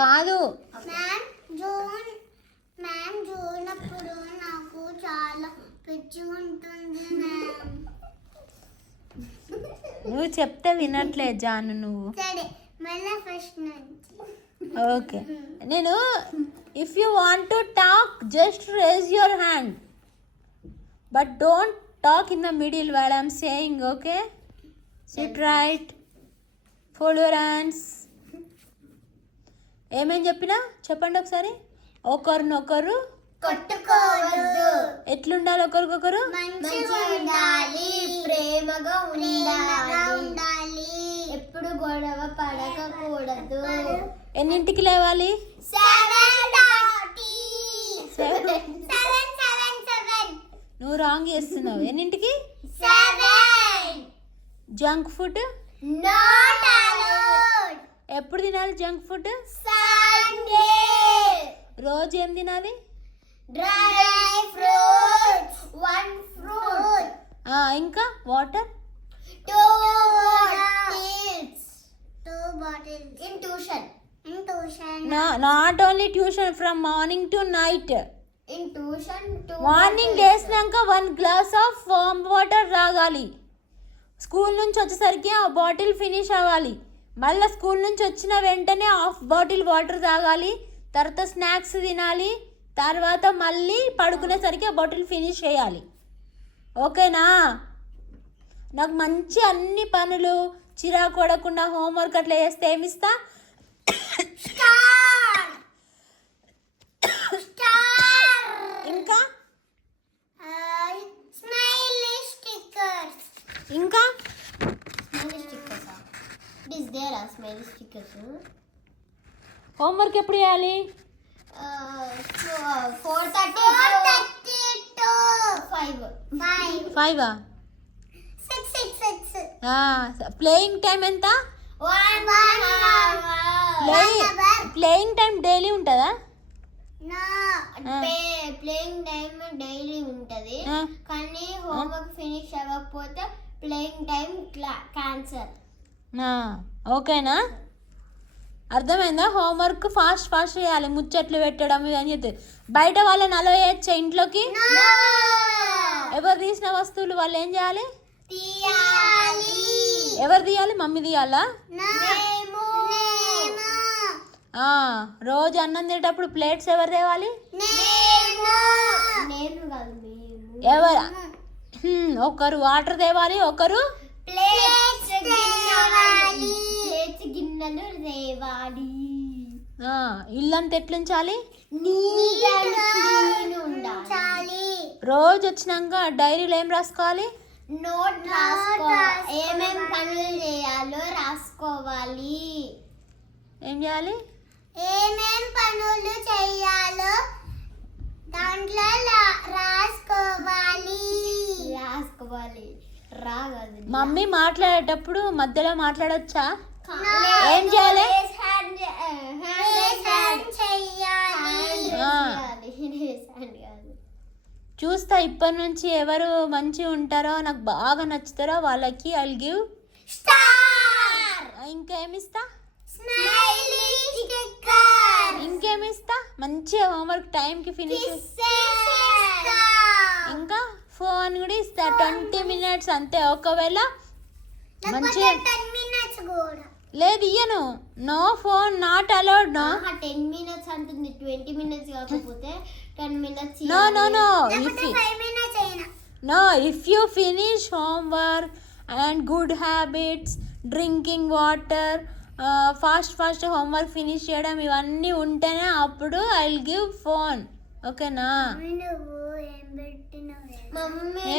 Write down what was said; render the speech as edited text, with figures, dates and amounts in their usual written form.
కాదు జూన్ అప్పుడు నాకు చాలా పిచ్చిగా ఉంటుంది మ్యామ్. నువ్వు చెప్తే వినట్లే జాను నువ్వు. సరే మళ్ళీ ఫస్ట్ నుంచి. ఓకే నేను if you want to talk just raise your hand but don't talk in the middle while I'm saying. Okay sit right, fold your hands. ఏమేం చెప్పినా చెప్పండి ఒకసారి. ఒకరినొకరు కొట్టుకోవద్దు. ఎట్లుండాలి ఒకరికొకరు? మంచిగా ఉండాలి, ప్రేమగా ఉండాలి, ఎప్పుడు గొడవ పడకూడదు. ఎన్నింటికి లేవాలి? 7. నువ్వు రాంగ్ చేస్తున్నావు. ఎన్నింటికి? 7. Junk food not allowed. ఎప్పుడు తినాలి జంక్ ఫుడ్? సండే. రోజు ఏం తినాలి? Dry fruits 1 fruit. ఇంకా water 2 bottles in tuition. Not only tuition, from morning to night. In tuition 2 morning లేసినాక 1 గ్లాస్ ఆఫ్ వామ్ వాటర్ తాగాలి. స్కూల్ నుంచి వచ్చేసరికి ఆ బాటిల్ ఫినిష్ అవ్వాలి. మళ్ళీ స్కూల్ నుంచి వచ్చిన వెంటనే హాఫ్ బాటిల్ వాటర్ తాగాలి. తర్వాత స్నాక్స్ తినాలి. తర్వాత మళ్ళీ పడుకునేసరికి ఆ బాటిల్ ఫినిష్ చేయాలి. ఓకేనా? నాకు మంచి అన్ని పనులు చిరాకు పడకుండా హోంవర్క్ అట్లా చేస్తే ఏమిస్తా? ఇంకా స్మైలీ స్టిక్కర్స్. ఇంకా smiley stickers it is there ఆ స్మైలీ స్టిక్కర్స్. హోంవర్క్ ఎప్పుడు చేయాలి? 4:30 to 5. 6. ప్లేయింగ్ టైం ఎంత? 1 hour. ప్లేయింగ్ టైం డైలీ ఉంటుందా? ప్లేయింగ్ టైం డైలీ ఉంటది, కానీ హోంవర్క్ ఫినిష్ అవ్వకపోతే ప్లేయింగ్ టైం క్యాన్సల్. ఓకేనా? అర్థమైందా? హోంవర్క్ ఫాస్ట్ చేయాలి. ముచ్చట్లు పెట్టడం ఇవన్నీ చెప్తే బయట వాళ్ళని అలో చేయొచ్చా ఇంట్లోకి? ఎవరు తీసిన వస్తువులు వాళ్ళు ఏం చేయాలి? ఎవరు తీయాలి? మమ్మీ తీయాలా? రోజు అన్నం తినేటప్పుడు ప్లేట్స్ ఎవరు తేవాలి? ఎవరు? ఒకరు వాటర్ తేవాలి, ఒకరు గిన్నెలు తేవాలి. ఇల్లంతా ఎట్లుంచాలి? ఉండాలి. రోజు వచ్చినాక డైరీలో ఏం రాసుకోవాలి? నోట్ రాసుకోవాలి. ఏమేం పనులు చేయాలో రాసుకోవాలి. ఏం చేయాలి? ఏమేం పనులు చేయాలో దాంట్లో రాసుకోవాలి. మమ్మీ మాట్లాడేటప్పుడు మధ్యలో మాట్లాడొచ్చా? ఏం చేయాలి? చూస్తా ఇప్పటి నుంచి ఎవరు మంచిగా ఉంటారో నాకు బాగా నచ్చుతారో వాళ్ళకి ఐ విల్ గివ్ స్టార్. ఇంకేమిస్తా? Smiley sticker. ఇంకేమిస్తా? మంచిగా హోంవర్క్ టైంకి ఫినిష్. ఇంకా ఫోన్ కూడా ఇస్తా 20 minutes అంతే. ఒకవేళ మంచిగా లేదు ఇయ్యను. No phone not allowed. No 10 minutes అంటుంది. 20 minutes కాకపోతే 10 minutes. No. If you finish homework and good habits, drinking water, fast homework finish చేయడం ఇవన్నీ ఉంటేనే అప్పుడు ఐ విల్ గివ్ ఫోన్. ఓకేనా? మమ్మీ